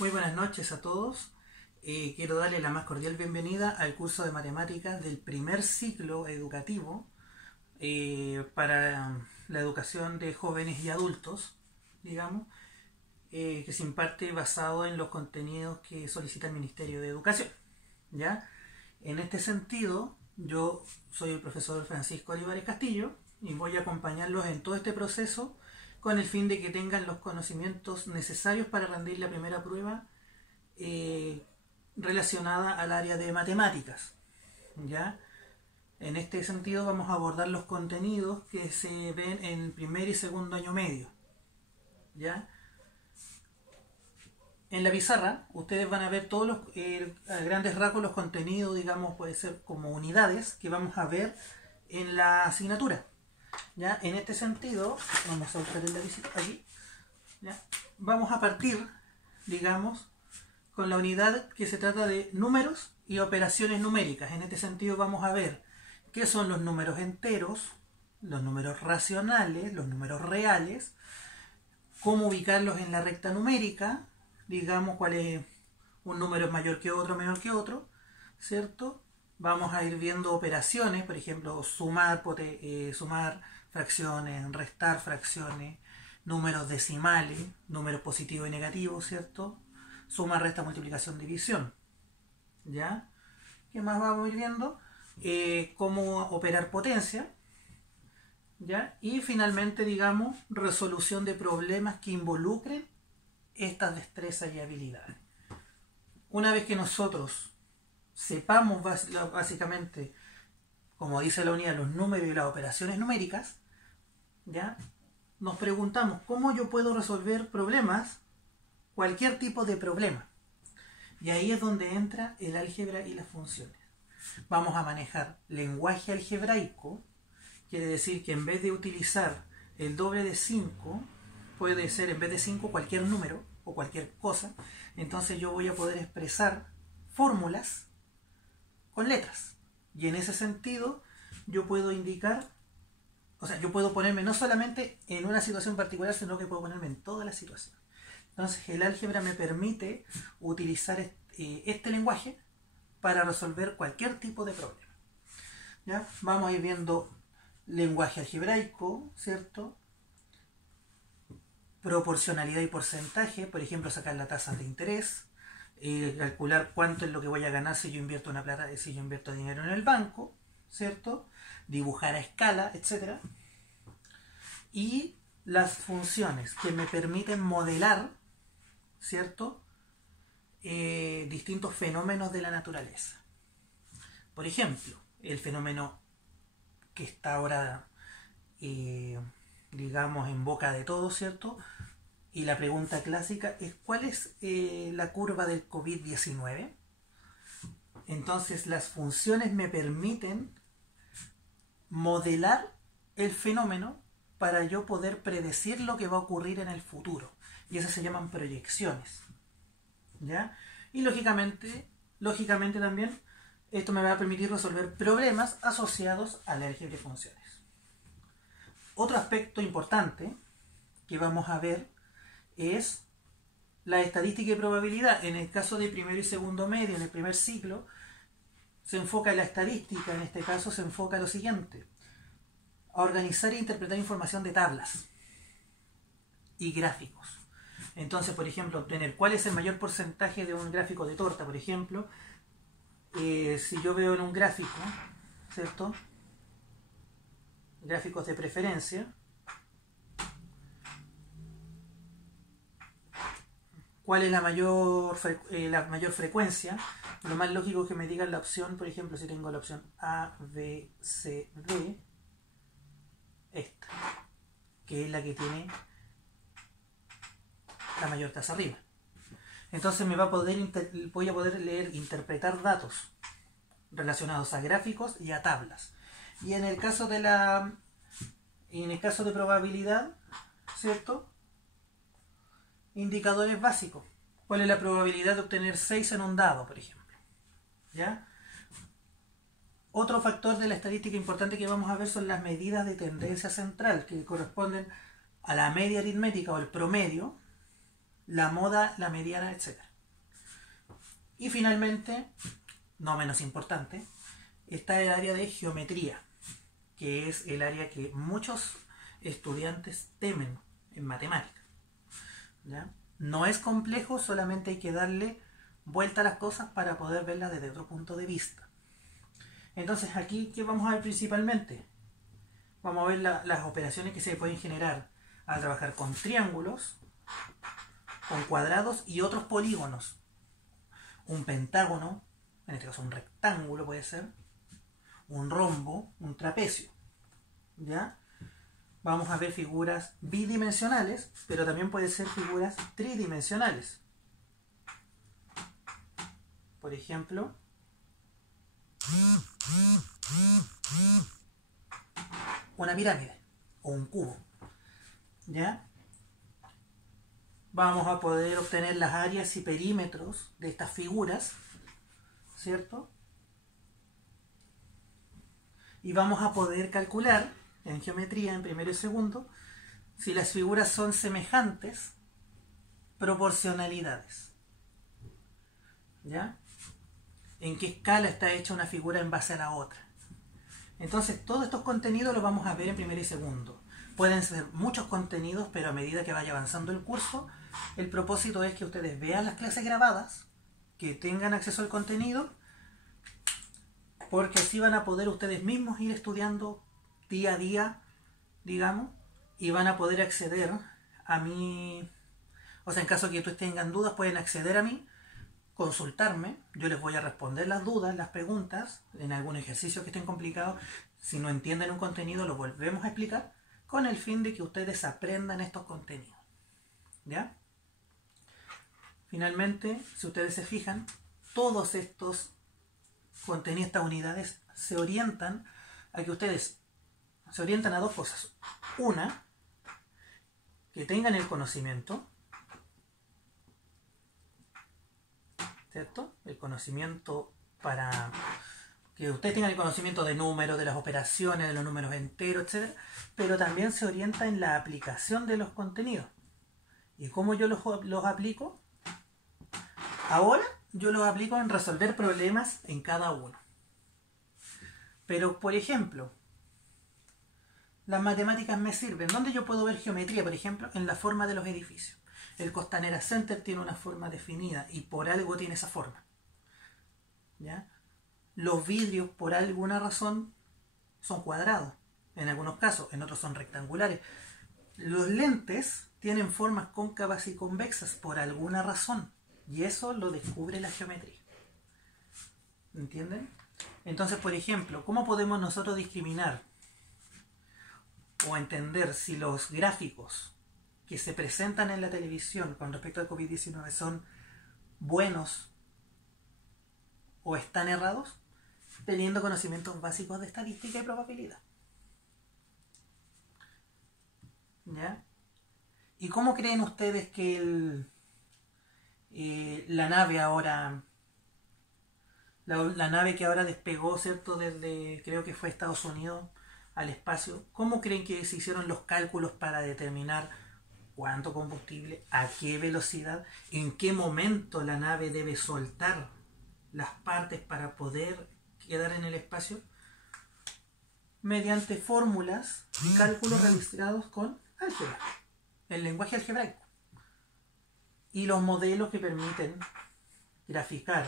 Muy buenas noches a todos. Quiero darle la más cordial bienvenida al curso de matemáticas del primer ciclo educativo para la educación de jóvenes y adultos, digamos, que se imparte basado en los contenidos que solicita el Ministerio de Educación. ¿Ya? En este sentido, yo soy el profesor Francisco Olivares Castillo y voy a acompañarlos en todo este proceso con el fin de que tengan los conocimientos necesarios para rendir la primera prueba relacionada al área de matemáticas. ¿Ya? En este sentido vamos a abordar los contenidos que se ven en primer y segundo año medio. ¿Ya? En la pizarra ustedes van a ver todos los a grandes rasgos los contenidos, digamos, puede ser como unidades que vamos a ver en la asignatura. ¿Ya? En este sentido, vamos a buscar el lapicito aquí. ¿Ya? Vamos a partir, digamos, con la unidad que se trata de números y operaciones numéricas. En este sentido vamos a ver qué son los números enteros, los números racionales, los números reales, cómo ubicarlos en la recta numérica, digamos cuál es un número mayor que otro, menor que otro, ¿cierto? Vamos a ir viendo operaciones, por ejemplo, sumar fracciones, restar fracciones, números decimales, números positivos y negativos, ¿cierto? Suma, resta, multiplicación, división. ¿Ya? ¿Qué más vamos a ir viendo? Cómo operar potencia. ¿Ya? Y finalmente, digamos, resolución de problemas que involucren estas destrezas y habilidades. Una vez que nosotros sepamos básicamente, como dice la unidad, los números y las operaciones numéricas, ¿ya? Nos preguntamos cómo yo puedo resolver problemas, cualquier tipo de problema. Y ahí es donde entra el álgebra y las funciones. Vamos a manejar lenguaje algebraico, quiere decir que en vez de utilizar el doble de 5, puede ser en vez de 5 cualquier número o cualquier cosa, entonces yo voy a poder expresar fórmulas con letras. Y en ese sentido yo puedo indicar, o sea, yo puedo ponerme no solamente en una situación particular, sino que puedo ponerme en todas las situaciones. Entonces el álgebra me permite utilizar este lenguaje para resolver cualquier tipo de problema. ¿Ya? Vamos a ir viendo lenguaje algebraico, ¿cierto? Proporcionalidad y porcentaje, por ejemplo, sacar la tasa de interés, calcular cuánto es lo que voy a ganar si yo invierto si yo invierto dinero en el banco, ¿cierto? Dibujar a escala, etc. Y las funciones que me permiten modelar, ¿cierto? Distintos fenómenos de la naturaleza. Por ejemplo, el fenómeno que está ahora, digamos, en boca de todos, ¿cierto? Y la pregunta clásica es ¿cuál es la curva del COVID-19? Entonces las funciones me permiten modelar el fenómeno para yo poder predecir lo que va a ocurrir en el futuro. Y esas se llaman proyecciones. ¿Ya? Y lógicamente también esto me va a permitir resolver problemas asociados al álgebra y funciones. Otro aspecto importante que vamos a ver es la estadística y probabilidad. En el caso de primero y segundo medio, en el primer ciclo, se enfoca en la estadística, en este caso se enfoca en lo siguiente: a organizar e interpretar información de tablas y gráficos. Entonces, por ejemplo, obtener cuál es el mayor porcentaje de un gráfico de torta, por ejemplo. Si yo veo en un gráfico, ¿cierto? Gráficos de preferencia, cuál es la mayor frecuencia, lo más lógico es que me digan la opción, por ejemplo, si tengo la opción A, B, C, D, esta, que es la que tiene la mayor tasa arriba. Entonces voy a poder interpretar datos relacionados a gráficos y a tablas. Y en el caso de probabilidad, ¿cierto? Indicadores básicos. ¿Cuál es la probabilidad de obtener 6 en un dado, por ejemplo? ¿Ya? Otro factor de la estadística importante que vamos a ver son las medidas de tendencia central, que corresponden a la media aritmética o el promedio, la moda, la mediana, etc. Y finalmente, no menos importante, está el área de geometría, que es el área que muchos estudiantes temen en matemáticas. ¿Ya? No es complejo, solamente hay que darle vuelta a las cosas para poder verlas desde otro punto de vista. Entonces aquí, ¿qué vamos a ver principalmente? Vamos a ver las operaciones que se pueden generar al trabajar con triángulos, con cuadrados y otros polígonos. Un pentágono, en este caso un rectángulo puede ser, un rombo, un trapecio. ¿Ya? Vamos a ver figuras bidimensionales, pero también pueden ser figuras tridimensionales. Por ejemplo, una pirámide o un cubo. ¿Ya? Vamos a poder obtener las áreas y perímetros de estas figuras, ¿cierto? Y vamos a poder calcular en geometría, en primero y segundo, si las figuras son semejantes, proporcionalidades. ¿Ya? En qué escala está hecha una figura en base a la otra. Entonces, todos estos contenidos los vamos a ver en primero y segundo. Pueden ser muchos contenidos, pero a medida que vaya avanzando el curso, el propósito es que ustedes vean las clases grabadas, que tengan acceso al contenido, porque así van a poder ustedes mismos ir estudiando día a día, digamos, y van a poder acceder a mí. O sea, en caso de que ustedes tengan dudas, pueden acceder a mí, consultarme, yo les voy a responder las dudas, las preguntas, en algún ejercicio que estén complicados. Si no entienden un contenido, lo volvemos a explicar, con el fin de que ustedes aprendan estos contenidos. ¿Ya? Finalmente, si ustedes se fijan, todos estos contenidos, estas unidades, se orientan a que ustedes se orientan a dos cosas. Una, que tengan el conocimiento, ¿cierto? El conocimiento para que ustedes tengan el conocimiento de números, de las operaciones, de los números enteros, etc. Pero también se orienta en la aplicación de los contenidos. ¿Y cómo yo los aplico? Ahora yo los aplico en resolver problemas en cada uno. Pero, por ejemplo, las matemáticas me sirven. ¿Dónde yo puedo ver geometría? Por ejemplo, en la forma de los edificios. El Costanera Center tiene una forma definida y por algo tiene esa forma. ¿Ya? Los vidrios, por alguna razón, son cuadrados. En algunos casos, en otros son rectangulares. Los lentes tienen formas cóncavas y convexas por alguna razón. Y eso lo descubre la geometría. ¿Entienden? Entonces, por ejemplo, ¿cómo podemos nosotros discriminar o entender si los gráficos que se presentan en la televisión con respecto al COVID-19 son buenos o están errados? Teniendo conocimientos básicos de estadística y probabilidad. ¿Ya? ¿Y cómo creen ustedes que la nave ahora, la nave que ahora despegó, ¿cierto? Desde, creo que fue Estados Unidos al espacio, ¿cómo creen que se hicieron los cálculos para determinar cuánto combustible, a qué velocidad, en qué momento la nave debe soltar las partes para poder quedar en el espacio? Mediante fórmulas y cálculos realizados con álgebra, el lenguaje algebraico, y los modelos que permiten graficar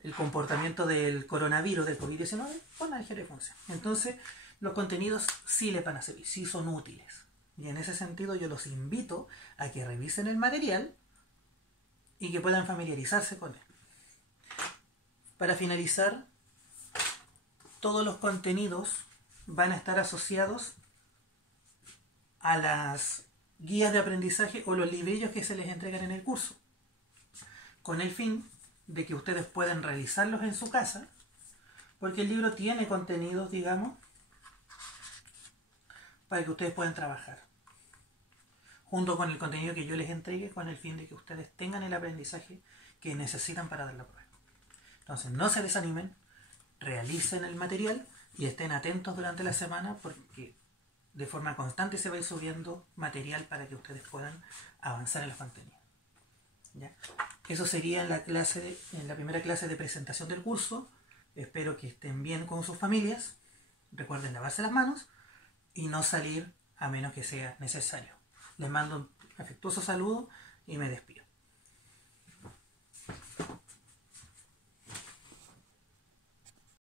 el comportamiento del coronavirus, del COVID-19, con álgebra de función. Entonces, los contenidos sí les van a servir, sí son útiles. Y en ese sentido yo los invito a que revisen el material y que puedan familiarizarse con él. Para finalizar, todos los contenidos van a estar asociados a las guías de aprendizaje o los librillos que se les entregan en el curso, con el fin de que ustedes puedan realizarlos en su casa, porque el libro tiene contenidos, digamos, para que ustedes puedan trabajar junto con el contenido que yo les entregue, con el fin de que ustedes tengan el aprendizaje que necesitan para dar la prueba. Entonces, no se desanimen, realicen el material y estén atentos durante la semana, porque de forma constante se va a ir subiendo material para que ustedes puedan avanzar en los contenidos. ¿Ya? Eso sería en la primera clase de presentación del curso. Espero que estén bien con sus familias. Recuerden lavarse las manos y no salir a menos que sea necesario. Les mando un afectuoso saludo y me despido.